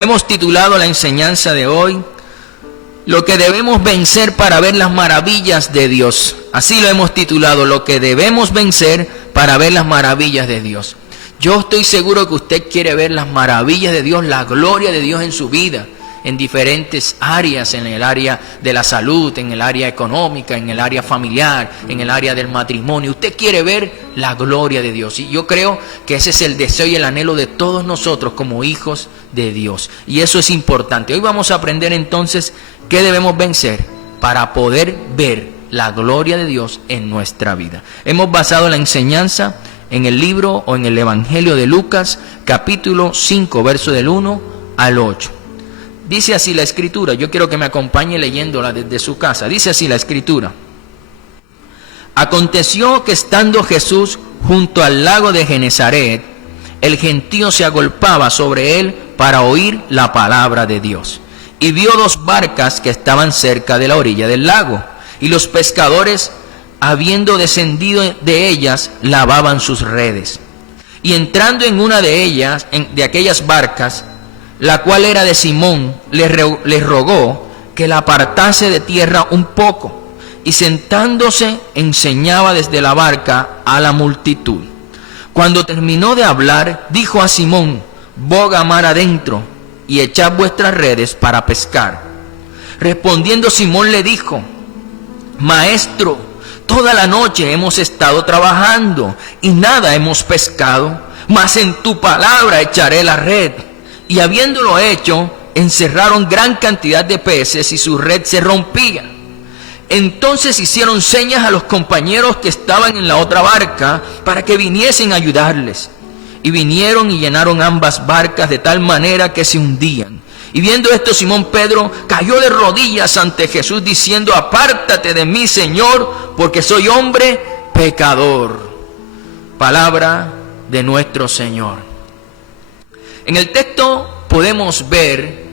Hemos titulado la enseñanza de hoy, lo que debemos vencer para ver las maravillas de Dios. Así lo hemos titulado, lo que debemos vencer para ver las maravillas de Dios. Yo estoy seguro que usted quiere ver las maravillas de Dios, la gloria de Dios en su vida, en diferentes áreas, en el área de la salud, en el área económica, en el área familiar, en el área del matrimonio. Usted quiere ver la gloria de Dios. Y yo creo que ese es el deseo y el anhelo de todos nosotros como hijos de Dios. Y eso es importante. Hoy vamos a aprender entonces qué debemos vencer para poder ver la gloria de Dios en nuestra vida. Hemos basado la enseñanza en el libro o en el Evangelio de Lucas, capítulo 5, verso del 1 al 8. Dice así la Escritura. Yo quiero que me acompañe leyéndola desde su casa. Dice así la Escritura. Aconteció que estando Jesús junto al lago de Genezaret, el gentío se agolpaba sobre él para oír la palabra de Dios. Y vio dos barcas que estaban cerca de la orilla del lago, y los pescadores, habiendo descendido de ellas, lavaban sus redes. Y entrando en una de ellas, de aquellas barcas, la cual era de Simón, le rogó que la apartase de tierra un poco, y sentándose enseñaba desde la barca a la multitud. Cuando terminó de hablar, dijo a Simón: boga mar adentro y echad vuestras redes para pescar. Respondiendo Simón le dijo: Maestro, toda la noche hemos estado trabajando y nada hemos pescado, mas en tu palabra echaré la red. Y habiéndolo hecho, encerraron gran cantidad de peces y su red se rompía. Entonces hicieron señas a los compañeros que estaban en la otra barca para que viniesen a ayudarles. Y vinieron y llenaron ambas barcas de tal manera que se hundían. Y viendo esto, Simón Pedro cayó de rodillas ante Jesús diciendo: apártate de mí, Señor, porque soy hombre pecador. Palabra de nuestro Señor. En el texto podemos ver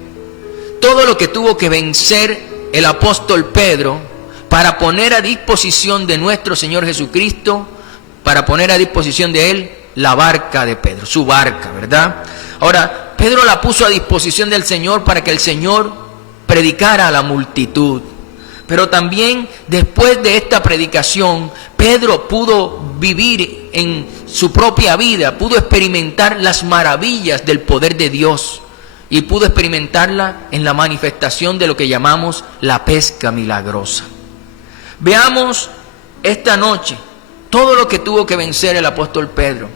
todo lo que tuvo que vencer el apóstol Pedro para poner a disposición de nuestro Señor Jesucristo, para poner a disposición de Él la barca de Pedro, su barca, ¿verdad? Ahora, Pedro la puso a disposición del Señor para que el Señor predicara a la multitud. Pero también después de esta predicación, Pedro pudo vivir en su propia vida, pudo experimentar las maravillas del poder de Dios y pudo experimentarla en la manifestación de lo que llamamos la pesca milagrosa. Veamos esta noche todo lo que tuvo que vencer el apóstol Pedro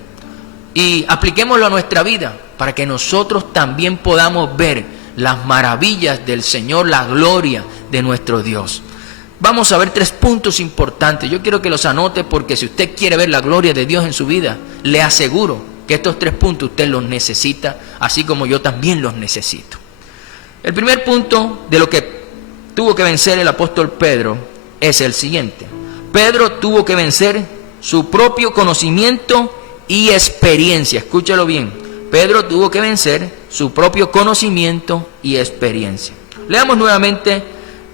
y apliquémoslo a nuestra vida para que nosotros también podamos ver las maravillas del Señor, la gloria de nuestro Dios. Vamos a ver 3 puntos importantes. Yo quiero que los anote porque si usted quiere ver la gloria de Dios en su vida, le aseguro que estos 3 puntos usted los necesita, así como yo también los necesito. El primer punto de lo que tuvo que vencer el apóstol Pedro es el siguiente. Pedro tuvo que vencer su propio conocimiento y experiencia. Escúchalo bien. Pedro tuvo que vencer su propio conocimiento y experiencia. Leamos nuevamente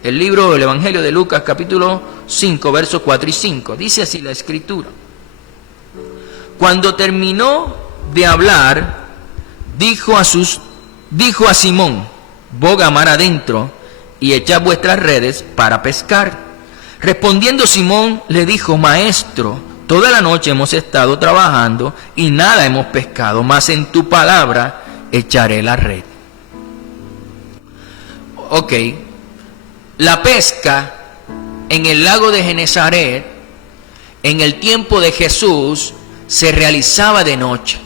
el libro del Evangelio de Lucas, capítulo 5, versos 4 y 5. Dice así la Escritura. Cuando terminó de hablar, dijo a Simón: boga mar adentro y echad vuestras redes para pescar. Respondiendo Simón le dijo: Maestro, toda la noche hemos estado trabajando y nada hemos pescado, mas en tu palabra echaré la red. Ok, la pesca en el lago de Genezaret, en el tiempo de Jesús, se realizaba de noche.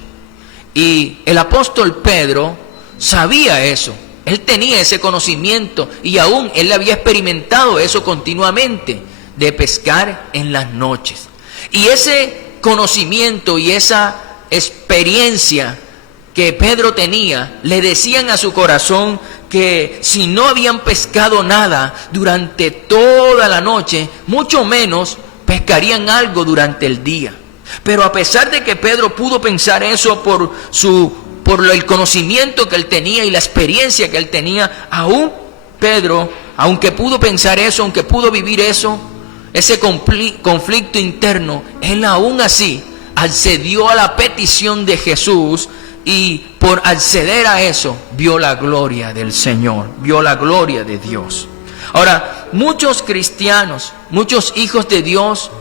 Y el apóstol Pedro sabía eso. Él tenía ese conocimiento y aún él había experimentado eso continuamente, de pescar en las noches. Y ese conocimiento y esa experiencia que Pedro tenía, le decían a su corazón que si no habían pescado nada durante toda la noche, mucho menos pescarían algo durante el día. Pero a pesar de que Pedro pudo pensar eso por el conocimiento que él tenía y la experiencia que él tenía, aún Pedro, aunque pudo pensar eso, aunque pudo vivir eso, ese conflicto interno, él aún así accedió a la petición de Jesús y por acceder a eso vio la gloria del Señor, vio la gloria de Dios. Ahora, muchos cristianos, muchos hijos de Dios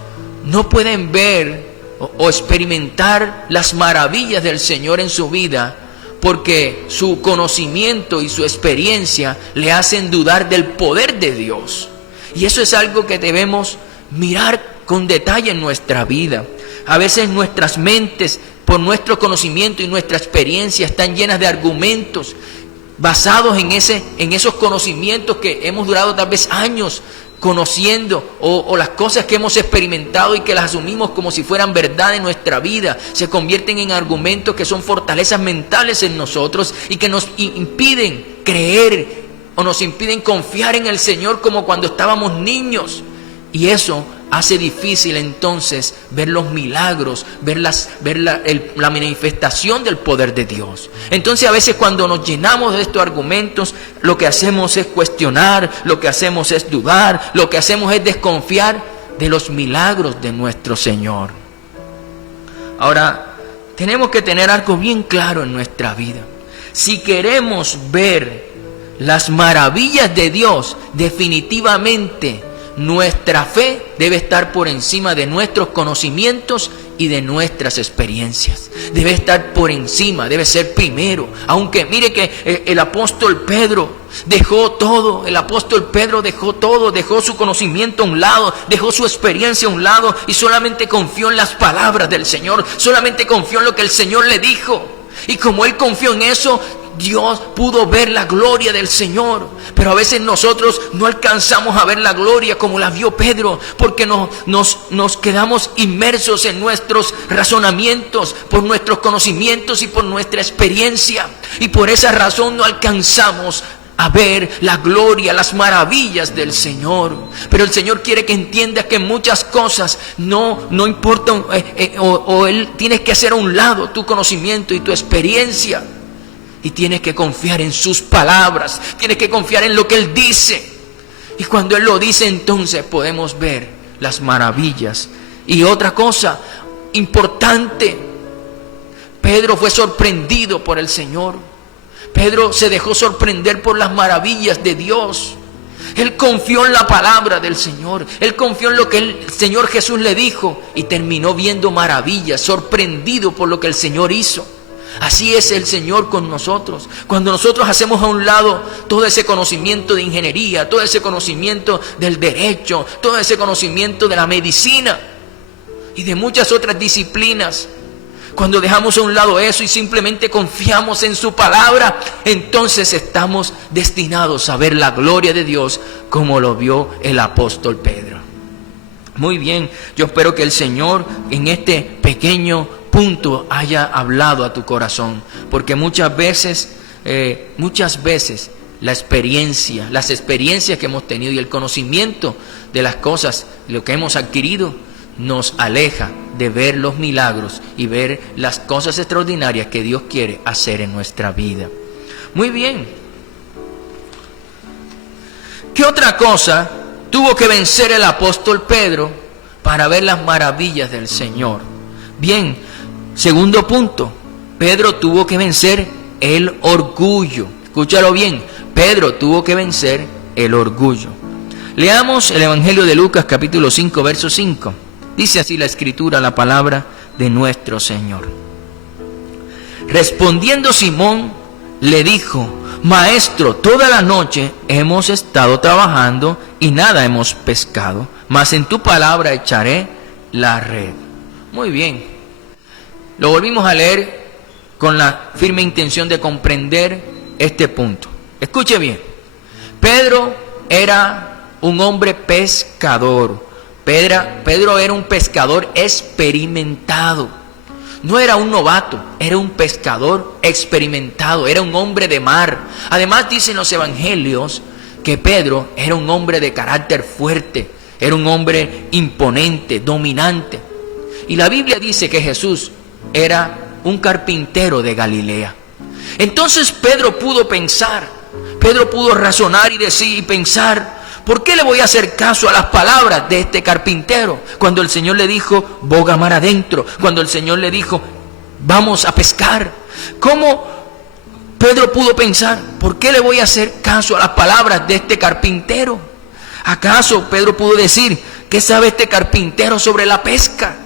no pueden ver o experimentar las maravillas del Señor en su vida porque su conocimiento y su experiencia le hacen dudar del poder de Dios. Y eso es algo que debemos mirar con detalle en nuestra vida. A veces nuestras mentes, por nuestro conocimiento y nuestra experiencia, están llenas de argumentos basados en esos conocimientos que hemos durado tal vez años conociendo, o las cosas que hemos experimentado y que las asumimos como si fueran verdad en nuestra vida, se convierten en argumentos que son fortalezas mentales en nosotros y que nos impiden creer o nos impiden confiar en el Señor como cuando estábamos niños. Y eso hace difícil entonces ver los milagros, ver la manifestación del poder de Dios. Entonces a veces cuando nos llenamos de estos argumentos, lo que hacemos es cuestionar, lo que hacemos es dudar, lo que hacemos es desconfiar de los milagros de nuestro Señor. Ahora, tenemos que tener algo bien claro en nuestra vida. Si queremos ver las maravillas de Dios, definitivamente nuestra fe debe estar por encima de nuestros conocimientos y de nuestras experiencias. Debe estar por encima, debe ser primero. Aunque mire que el apóstol Pedro dejó todo, dejó su conocimiento a un lado, dejó su experiencia a un lado y solamente confió en las palabras del Señor, solamente confió en lo que el Señor le dijo. Y como él confió en eso, Dios pudo ver la gloria del Señor. Pero a veces nosotros no alcanzamos a ver la gloria como la vio Pedro, porque nos quedamos inmersos en nuestros razonamientos, por nuestros conocimientos y por nuestra experiencia. Y por esa razón no alcanzamos a ver la gloria, las maravillas del Señor. Pero el Señor quiere que entiendas que muchas cosas no importan, Él tienes que hacer a un lado tu conocimiento y tu experiencia. Y tienes que confiar en sus palabras, tienes que confiar en lo que Él dice. Y cuando Él lo dice, entonces podemos ver las maravillas. Y otra cosa importante, Pedro fue sorprendido por el Señor. Pedro se dejó sorprender por las maravillas de Dios. Él confió en la palabra del Señor. Él confió en lo que el Señor Jesús le dijo y terminó viendo maravillas, sorprendido por lo que el Señor hizo. Así es el Señor con nosotros. Cuando nosotros hacemos a un lado todo ese conocimiento de ingeniería, todo ese conocimiento del derecho, todo ese conocimiento de la medicina y de muchas otras disciplinas, cuando dejamos a un lado eso y simplemente confiamos en su palabra, entonces estamos destinados a ver la gloria de Dios como lo vio el apóstol Pedro. Muy bien, yo espero que el Señor en este pequeño punto haya hablado a tu corazón, porque muchas veces las experiencias que hemos tenido y el conocimiento de las cosas, lo que hemos adquirido, nos aleja de ver los milagros y ver las cosas extraordinarias que Dios quiere hacer en nuestra vida. Muy bien. ¿Qué otra cosa tuvo que vencer el apóstol Pedro para ver las maravillas del Señor? Bien, segundo punto, Pedro tuvo que vencer el orgullo. Escúchalo bien, Pedro tuvo que vencer el orgullo. Leamos el Evangelio de Lucas capítulo 5, verso 5. Dice así la Escritura, la palabra de nuestro Señor. Respondiendo Simón, le dijo: Maestro, toda la noche hemos estado trabajando y nada hemos pescado, mas en tu palabra echaré la red. Muy bien. Lo volvimos a leer con la firme intención de comprender este punto. Escuche bien. Pedro era un hombre pescador. Pedro era un pescador experimentado. No era un novato, era un pescador experimentado, era un hombre de mar. Además dicen los evangelios que Pedro era un hombre de carácter fuerte, era un hombre imponente, dominante. Y la Biblia dice que Jesús era un carpintero de Galilea. Entonces Pedro pudo pensar, Pedro pudo razonar y decir y pensar: ¿por qué le voy a hacer caso a las palabras de este carpintero? Cuando el Señor le dijo: boga mar adentro. Cuando el Señor le dijo: vamos a pescar. ¿Cómo Pedro pudo pensar, ¿por qué le voy a hacer caso a las palabras de este carpintero? ¿Acaso Pedro pudo decir, ¿qué sabe este carpintero sobre la pesca?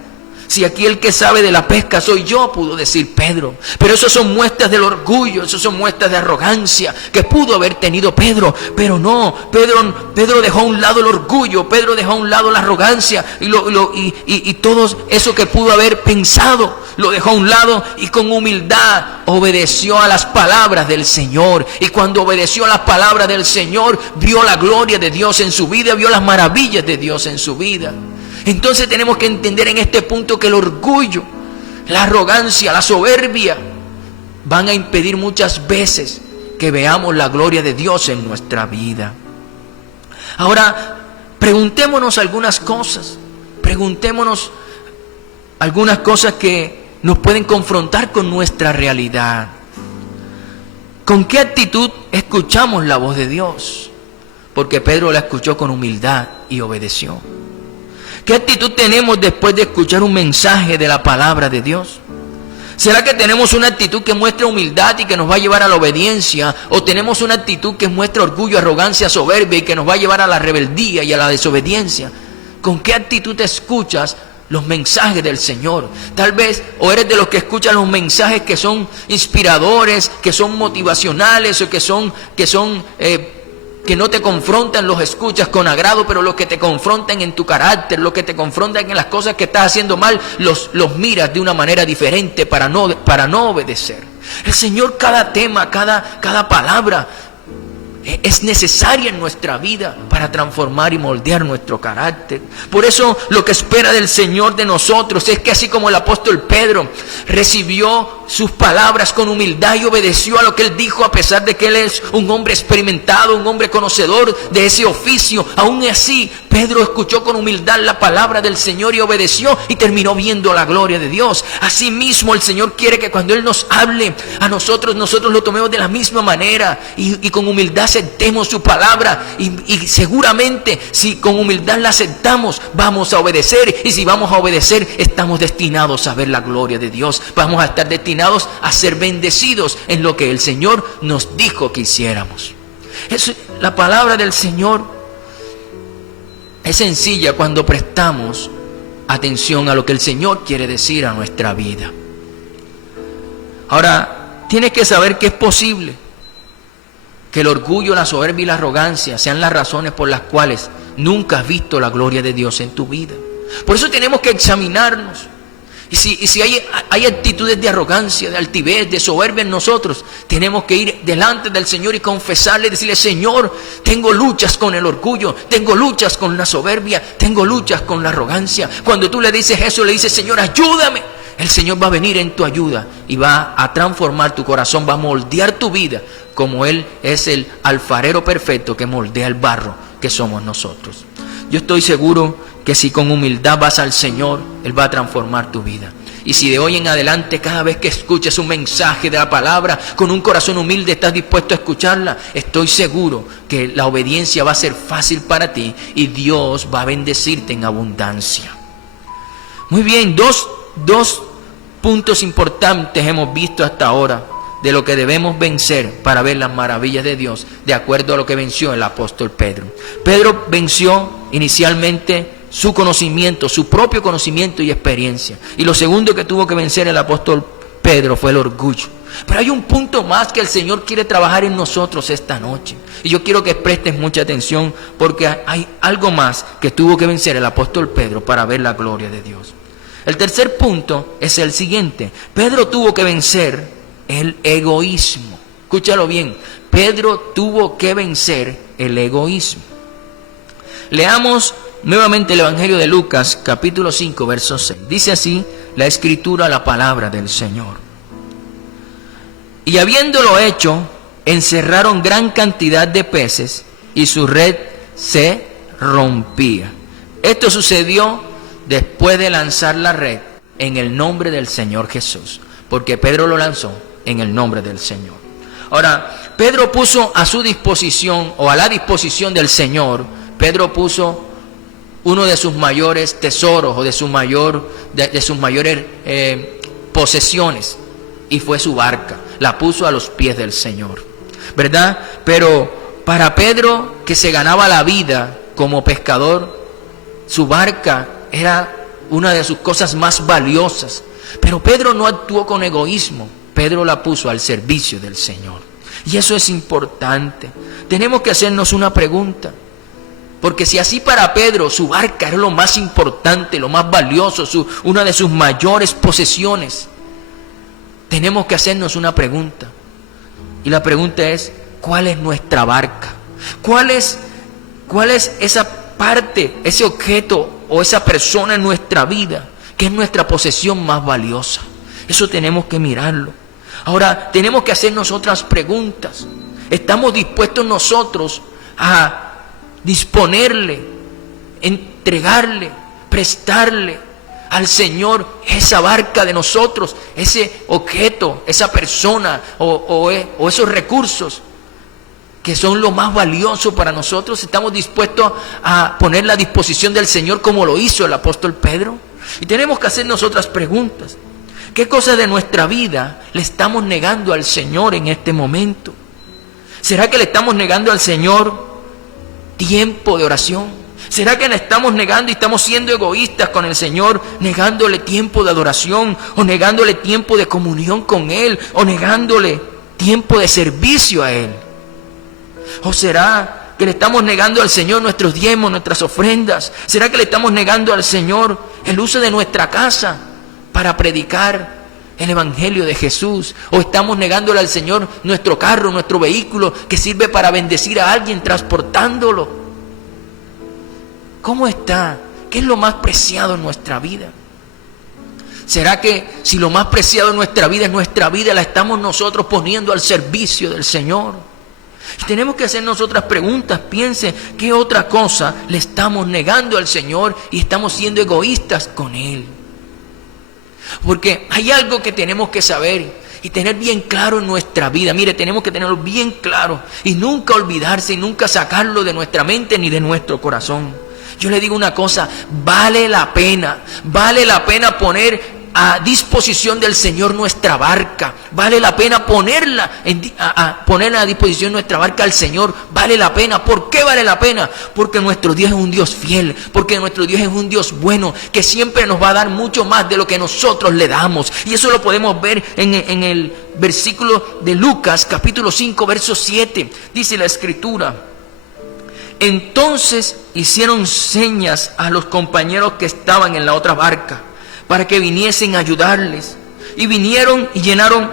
Si aquí el que sabe de la pesca soy yo, pudo decir Pedro. Pero eso son muestras del orgullo, eso son muestras de arrogancia que pudo haber tenido Pedro. Pero no, Pedro dejó a un lado el orgullo, Pedro dejó a un lado la arrogancia y todo eso que pudo haber pensado, lo dejó a un lado y con humildad obedeció a las palabras del Señor. Y cuando obedeció a las palabras del Señor, vio la gloria de Dios en su vida, vio las maravillas de Dios en su vida. Entonces tenemos que entender en este punto que el orgullo, la arrogancia, la soberbia van a impedir muchas veces que veamos la gloria de Dios en nuestra vida. Ahora, preguntémonos algunas cosas que nos pueden confrontar con nuestra realidad. ¿Con qué actitud escuchamos la voz de Dios? Porque Pedro la escuchó con humildad y obedeció. ¿Qué actitud tenemos después de escuchar un mensaje de la palabra de Dios? ¿Será que tenemos una actitud que muestra humildad y que nos va a llevar a la obediencia? ¿O tenemos una actitud que muestra orgullo, arrogancia, soberbia y que nos va a llevar a la rebeldía y a la desobediencia? ¿Con qué actitud escuchas los mensajes del Señor? Tal vez, o eres de los que escuchan los mensajes que son inspiradores, que son motivacionales o que no te confrontan, los escuchas con agrado, pero los que te confrontan en tu carácter, los que te confrontan en las cosas que estás haciendo mal, los miras de una manera diferente para no obedecer. El Señor, cada tema, cada palabra es necesaria en nuestra vida para transformar y moldear nuestro carácter. Por eso lo que espera del Señor de nosotros es que así como el apóstol Pedro recibió sus palabras con humildad y obedeció a lo que él dijo, a pesar de que él es un hombre experimentado, un hombre conocedor de ese oficio, aún así Pedro escuchó con humildad la palabra del Señor y obedeció y terminó viendo la gloria de Dios. Asimismo, el Señor quiere que cuando Él nos hable a nosotros lo tomemos de la misma manera y con humildad aceptemos su palabra y seguramente si con humildad la aceptamos vamos a obedecer, y si vamos a obedecer estamos destinados a ver la gloria de Dios, vamos a estar destinados a ser bendecidos en lo que el Señor nos dijo que hiciéramos. La palabra del Señor es sencilla cuando prestamos atención a lo que el Señor quiere decir a nuestra vida. Ahora, tienes que saber que es posible que el orgullo, la soberbia y la arrogancia sean las razones por las cuales nunca has visto la gloria de Dios en tu vida. Por eso tenemos que examinarnos. Y si hay actitudes de arrogancia, de altivez, de soberbia en nosotros, tenemos que ir delante del Señor y confesarle, decirle: Señor, tengo luchas con el orgullo, tengo luchas con la soberbia, tengo luchas con la arrogancia. Cuando tú le dices eso, le dices: Señor, ayúdame. El Señor va a venir en tu ayuda y va a transformar tu corazón, va a moldear tu vida como Él es el alfarero perfecto que moldea el barro que somos nosotros. Yo estoy seguro que si con humildad vas al Señor, Él va a transformar tu vida. Y si de hoy en adelante, cada vez que escuches un mensaje de la palabra, con un corazón humilde estás dispuesto a escucharla, estoy seguro que la obediencia va a ser fácil para ti y Dios va a bendecirte en abundancia. Muy bien, dos puntos importantes hemos visto hasta ahora de lo que debemos vencer para ver las maravillas de Dios, de acuerdo a lo que venció el apóstol Pedro. Pedro venció inicialmente su conocimiento, su propio conocimiento y experiencia. Y lo segundo que tuvo que vencer el apóstol Pedro fue el orgullo. Pero hay un punto más que el Señor quiere trabajar en nosotros esta noche. Y yo quiero que prestes mucha atención, porque hay algo más que tuvo que vencer el apóstol Pedro para ver la gloria de Dios. El tercer punto es el siguiente. Pedro tuvo que vencer el egoísmo. Escúchalo bien. Pedro tuvo que vencer el egoísmo. Leamos nuevamente el Evangelio de Lucas, capítulo 5, verso 6. Dice así la Escritura, la palabra del Señor. Y habiéndolo hecho, encerraron gran cantidad de peces y su red se rompía. Esto sucedió después de lanzar la red en el nombre del Señor Jesús, porque Pedro lo lanzó en el nombre del Señor. Ahora, Pedro puso a su disposición, o a la disposición del Señor, Pedro puso uno de sus mayores tesoros, o de sus mayores posesiones, y fue su barca, la puso a los pies del Señor, ¿verdad? Pero para Pedro, que se ganaba la vida como pescador, su barca era una de sus cosas más valiosas. Pero Pedro no actuó con egoísmo, Pedro la puso al servicio del Señor. Y eso es importante. Tenemos que hacernos una pregunta, porque si así para Pedro su barca era lo más importante, lo más valioso, una de sus mayores posesiones, tenemos que hacernos una pregunta. Y la pregunta es, ¿cuál es nuestra barca? ¿Cuál es esa parte, ese objeto o esa persona en nuestra vida que es nuestra posesión más valiosa? Eso tenemos que mirarlo. Ahora, tenemos que hacernos otras preguntas. ¿Estamos dispuestos nosotros a disponerle, entregarle, prestarle al Señor esa barca de nosotros, ese objeto, esa persona o esos recursos que son lo más valioso para nosotros? ¿Estamos dispuestos a ponerla a disposición del Señor como lo hizo el apóstol Pedro? Y tenemos que hacernos otras preguntas. ¿Qué cosas de nuestra vida le estamos negando al Señor en este momento? ¿Será que le estamos negando al Señor tiempo de oración? ¿Será que le estamos negando y estamos siendo egoístas con el Señor, negándole tiempo de adoración, o negándole tiempo de comunión con Él, o negándole tiempo de servicio a Él? ¿O será que le estamos negando al Señor nuestros diezmos, nuestras ofrendas? ¿Será que le estamos negando al Señor el uso de nuestra casa para predicar el Evangelio de Jesús? ¿O estamos negándole al Señor nuestro carro, nuestro vehículo que sirve para bendecir a alguien transportándolo? ¿Cómo está? ¿Qué es lo más preciado en nuestra vida? ¿Será que si lo más preciado en nuestra vida la estamos nosotros poniendo al servicio del Señor? Y tenemos que hacernos otras preguntas. Piense, ¿qué otra cosa le estamos negando al Señor y estamos siendo egoístas con Él? Porque hay algo que tenemos que saber y tener bien claro en nuestra vida. Mire, tenemos que tenerlo bien claro y nunca olvidarse y nunca sacarlo de nuestra mente ni de nuestro corazón. Yo le digo una cosa, vale la pena poner a disposición del Señor nuestra barca. Vale la pena ponerla a disposición nuestra barca al Señor. Vale la pena. ¿Por qué vale la pena? Porque nuestro Dios es un Dios fiel, porque nuestro Dios es un Dios bueno, que siempre nos va a dar mucho más de lo que nosotros le damos. Y eso lo podemos ver en el versículo de Lucas, capítulo 5, verso 7. Dice la Escritura: entonces hicieron señas a los compañeros que estaban en la otra barca para que viniesen a ayudarles. Y vinieron y llenaron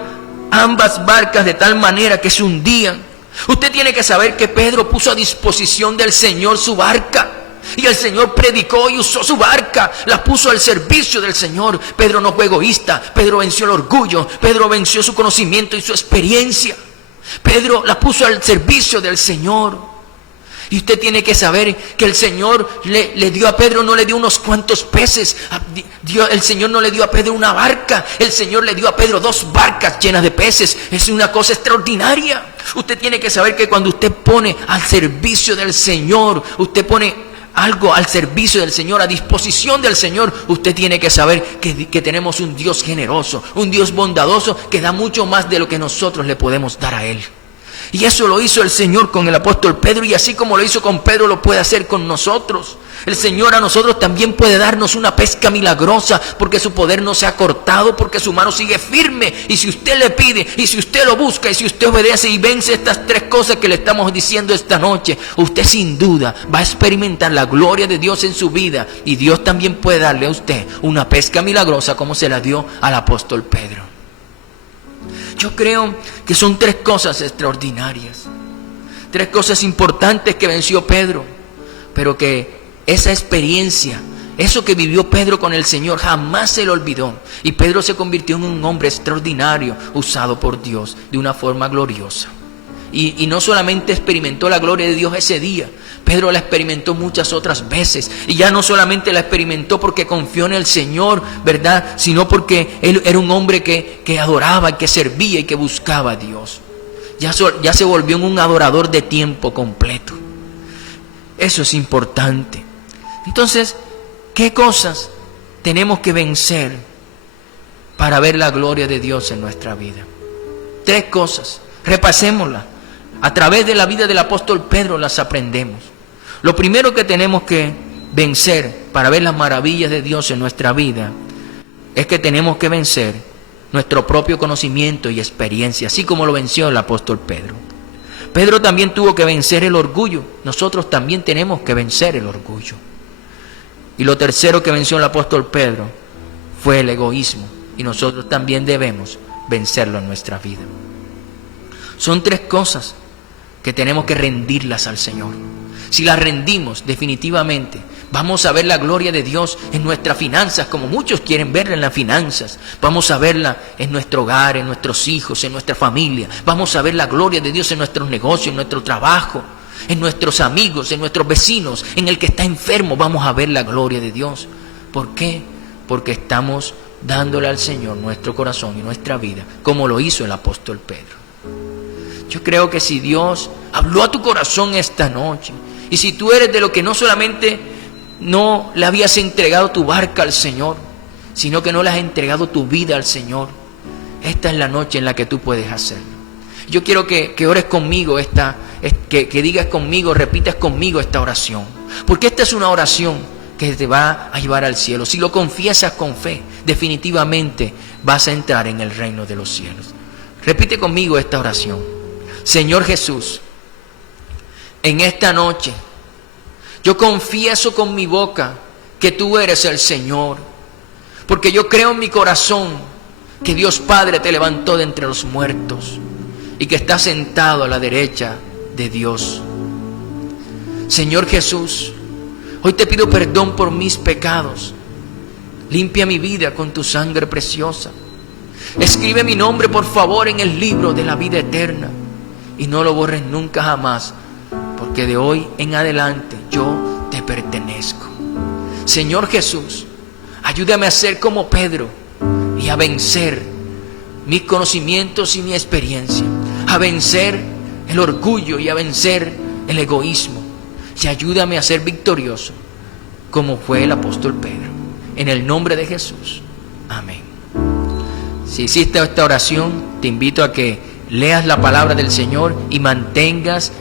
ambas barcas de tal manera que se hundían. Usted tiene que saber que Pedro puso a disposición del Señor su barca. Y el Señor predicó y usó su barca, la puso al servicio del Señor. Pedro no fue egoísta, Pedro venció el orgullo, Pedro venció su conocimiento y su experiencia. Pedro la puso al servicio del Señor. Y usted tiene que saber que el Señor le dio a Pedro, no le dio unos cuantos peces. El Señor no le dio a Pedro una barca. El Señor le dio a Pedro 2 barcas llenas de peces. Es una cosa extraordinaria. Usted tiene que saber que cuando usted pone al servicio del Señor, usted pone algo al servicio del Señor, a disposición del Señor, usted tiene que saber que tenemos un Dios generoso, un Dios bondadoso que da mucho más de lo que nosotros le podemos dar a Él. Y eso lo hizo el Señor con el apóstol Pedro, y así como lo hizo con Pedro, lo puede hacer con nosotros. El Señor a nosotros también puede darnos una pesca milagrosa, porque su poder no se ha cortado, porque su mano sigue firme. Y si usted le pide, y si usted lo busca, y si usted obedece y vence estas 3 cosas que le estamos diciendo esta noche, usted sin duda va a experimentar la gloria de Dios en su vida. Y Dios también puede darle a usted una pesca milagrosa como se la dio al apóstol Pedro. Yo creo que son 3 cosas extraordinarias, 3 cosas importantes que venció Pedro, pero que esa experiencia, eso que vivió Pedro con el Señor, jamás se le olvidó. Y Pedro se convirtió en un hombre extraordinario, usado por Dios de una forma gloriosa. Y no solamente experimentó la gloria de Dios ese día, Pedro la experimentó muchas otras veces. Y ya no solamente la experimentó porque confió en el Señor, ¿verdad? Sino porque él era un hombre que adoraba, que servía y que buscaba a Dios. Ya se volvió un adorador de tiempo completo. Eso es importante. Entonces, ¿qué cosas tenemos que vencer para ver la gloria de Dios en nuestra vida. 3 cosas, repasémoslas. A través de la vida del apóstol Pedro las aprendemos. Lo primero que tenemos que vencer para ver las maravillas de Dios en nuestra vida es que tenemos que vencer nuestro propio conocimiento y experiencia, así como lo venció el apóstol Pedro. Pedro también tuvo que vencer el orgullo. Nosotros también tenemos que vencer el orgullo. Y lo tercero que venció el apóstol Pedro fue el egoísmo. Y nosotros también debemos vencerlo en nuestra vida. Son 3 cosas que tenemos que rendirlas al Señor. Si las rendimos, definitivamente vamos a ver la gloria de Dios en nuestras finanzas, como muchos quieren verla en las finanzas. Vamos a verla en nuestro hogar, en nuestros hijos, en nuestra familia. Vamos a ver la gloria de Dios en nuestros negocios, en nuestro trabajo, en nuestros amigos, en nuestros vecinos, en el que está enfermo. Vamos a ver la gloria de Dios. ¿Por qué? Porque estamos dándole al Señor nuestro corazón y nuestra vida, como lo hizo el apóstol Pedro. Yo creo que si Dios habló a tu corazón esta noche, y si tú eres de lo que no solamente no le habías entregado tu barca al Señor, sino que no le has entregado tu vida al Señor, esta es la noche en la que tú puedes hacerlo. Yo quiero que ores conmigo, que digas conmigo, repitas conmigo esta oración, porque esta es una oración que te va a llevar al cielo. Si lo confiesas con fe, definitivamente vas a entrar en el reino de los cielos. Repite conmigo esta oración. Señor Jesús, en esta noche yo confieso con mi boca que tú eres el Señor, porque yo creo en mi corazón que Dios Padre te levantó de entre los muertos y que estás sentado a la derecha de Dios. Señor Jesús, hoy te pido perdón por mis pecados. Limpia mi vida con tu sangre preciosa. Escribe mi nombre, por favor, en el libro de la vida eterna y no lo borres nunca jamás, porque de hoy en adelante yo te pertenezco. Señor Jesús, ayúdame a ser como Pedro y a vencer mis conocimientos y mi experiencia, a vencer el orgullo y a vencer el egoísmo, y ayúdame a ser victorioso como fue el apóstol Pedro. En el nombre de Jesús. Amén. Si hiciste esta oración, te invito a que leas la palabra del Señor y mantengas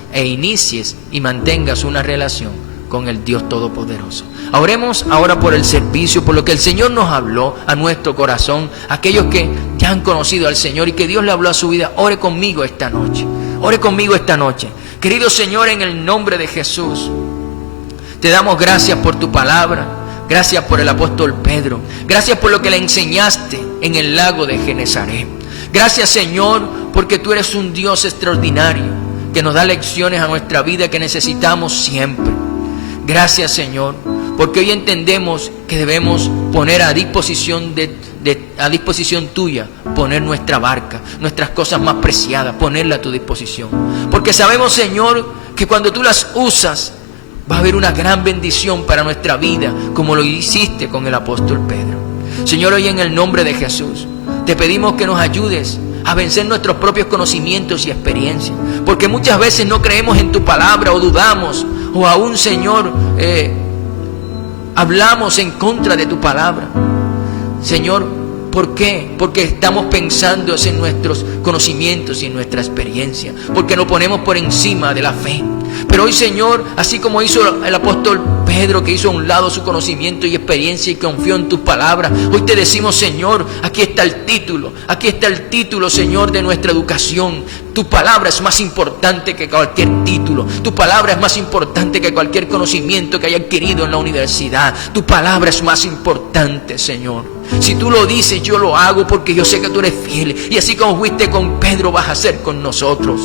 una relación con el Dios Todopoderoso. Oremos ahora por el servicio, por lo que el Señor nos habló a nuestro corazón. Aquellos que ya han conocido al Señor y que Dios le habló a su vida, ore conmigo esta noche. Ore conmigo esta noche. Querido Señor, en el nombre de Jesús, te damos gracias por tu palabra. Gracias por el apóstol Pedro. Gracias por lo que le enseñaste en el lago de Genesaret. Gracias, Señor, porque tú eres un Dios extraordinario que nos da lecciones a nuestra vida que necesitamos siempre. Gracias, Señor, porque hoy entendemos que debemos poner a disposición tuya, poner nuestra barca, nuestras cosas más preciadas, ponerla a tu disposición. Porque sabemos, Señor, que cuando tú las usas, va a haber una gran bendición para nuestra vida, como lo hiciste con el apóstol Pedro. Señor, hoy en el nombre de Jesús, te pedimos que nos ayudes a vencer nuestros propios conocimientos y experiencias, porque muchas veces no creemos en tu palabra o dudamos, o aún, Señor, hablamos en contra de tu palabra. Señor, ¿por qué? Porque estamos pensando en nuestros conocimientos y en nuestra experiencia, porque nos ponemos por encima de la fe. Pero hoy, Señor, así como hizo el apóstol Pedro, que hizo a un lado su conocimiento y experiencia y confió en tus palabras, hoy te decimos, Señor, aquí está el título, Señor, de nuestra educación. Tu palabra es más importante que cualquier título. Tu palabra es más importante que cualquier conocimiento que haya adquirido en la universidad. Tu palabra es más importante, Señor. Si tú lo dices, yo lo hago, porque yo sé que tú eres fiel. Y así como fuiste con Pedro, vas a ser con nosotros.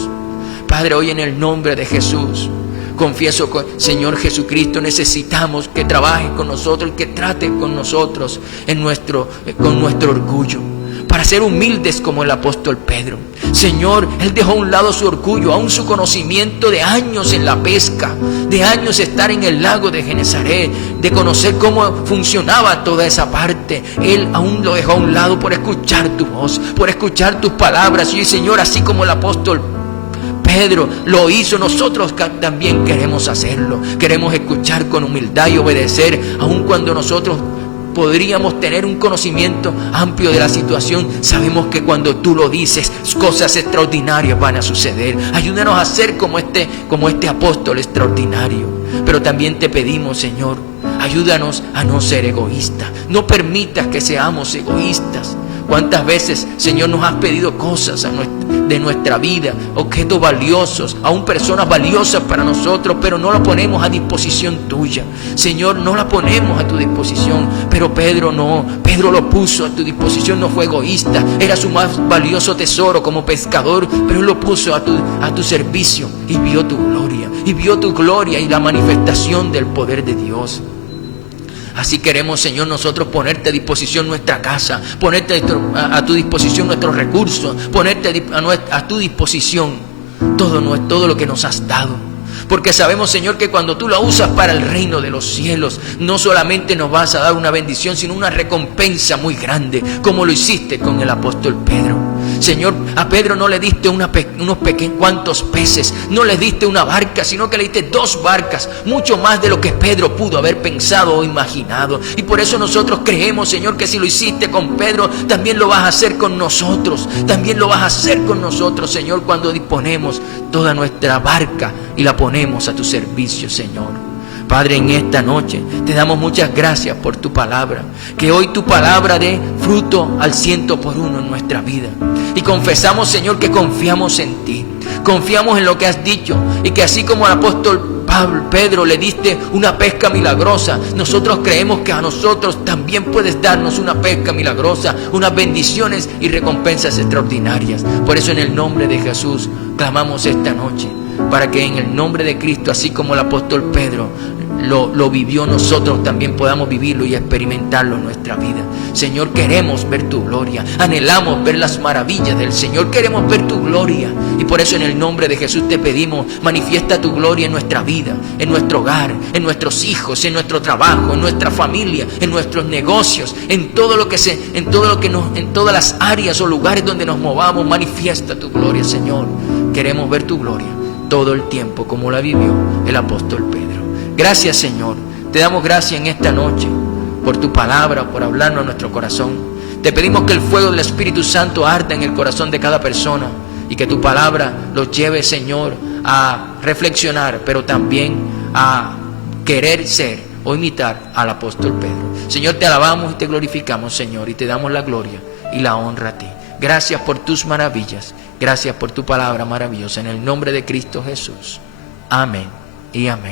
Padre, hoy en el nombre de Jesús, confieso que, Señor Jesucristo, necesitamos que trabajes con nosotros y que trates con nosotros con nuestro orgullo, para ser humildes como el apóstol Pedro. Señor, él dejó a un lado su orgullo, aún su conocimiento de años en la pesca, de años estar en el lago de Genesaret, de conocer cómo funcionaba toda esa parte. Él aún lo dejó a un lado por escuchar tu voz, por escuchar tus palabras. Y Señor, así como el apóstol Pedro lo hizo, nosotros también queremos hacerlo. Queremos escuchar con humildad y obedecer, aun cuando nosotros podríamos tener un conocimiento amplio de la situación. Sabemos que cuando tú lo dices, cosas extraordinarias van a suceder. Ayúdanos a ser como este apóstol extraordinario. Pero también te pedimos, Señor, ayúdanos a no ser egoístas. No permitas que seamos egoístas. ¿Cuántas veces, Señor, nos has pedido cosas de nuestra vida, objetos valiosos, aún personas valiosas para nosotros, pero no lo ponemos a disposición tuya? Señor, no la ponemos a tu disposición, pero Pedro no. Pedro lo puso a tu disposición, no fue egoísta. Era su más valioso tesoro como pescador, pero él lo puso a tu servicio y vio tu gloria. Y vio tu gloria y la manifestación del poder de Dios. Así queremos, Señor, nosotros ponerte a disposición nuestra casa, ponerte a tu disposición nuestros recursos, ponerte a tu disposición todo lo que nos has dado. Porque sabemos, Señor, que cuando tú lo usas para el reino de los cielos, no solamente nos vas a dar una bendición, sino una recompensa muy grande, como lo hiciste con el apóstol Pedro. Señor, a Pedro no le diste unos pequeños cuantos peces, no le diste una barca, sino que le diste 2 barcas, mucho más de lo que Pedro pudo haber pensado o imaginado. Y por eso nosotros creemos, Señor, que si lo hiciste con Pedro, también lo vas a hacer con nosotros. También lo vas a hacer con nosotros, Señor, cuando disponemos toda nuestra barca y la ponemos a tu servicio, Señor. Padre, en esta noche te damos muchas gracias por tu palabra. Que hoy tu palabra dé fruto al 100% en nuestra vida. Y confesamos, Señor, que confiamos en ti. Confiamos en lo que has dicho. Y que así como al apóstol Pedro le diste una pesca milagrosa, nosotros creemos que a nosotros también puedes darnos una pesca milagrosa, unas bendiciones y recompensas extraordinarias. Por eso en el nombre de Jesús clamamos esta noche, para que en el nombre de Cristo, así como el apóstol Pedro lo vivió, nosotros también podamos vivirlo y experimentarlo en nuestra vida. Señor, queremos ver tu gloria, anhelamos ver las maravillas del Señor, queremos ver tu gloria. Y por eso en el nombre de Jesús te pedimos, manifiesta tu gloria en nuestra vida, en nuestro hogar, en nuestros hijos, en nuestro trabajo, en nuestra familia, en nuestros negocios, en todas las áreas o lugares donde nos movamos. Manifiesta tu gloria, Señor. Queremos ver tu gloria todo el tiempo, como la vivió el apóstol Pedro. Gracias, Señor. Te damos gracias en esta noche por tu palabra, por hablarnos a nuestro corazón. Te pedimos que el fuego del Espíritu Santo arda en el corazón de cada persona y que tu palabra los lleve, Señor, a reflexionar, pero también a querer ser o imitar al apóstol Pedro. Señor, te alabamos y te glorificamos, Señor, y te damos la gloria y la honra a ti. Gracias por tus maravillas. Gracias por tu palabra maravillosa. En el nombre de Cristo Jesús. Amén y amén.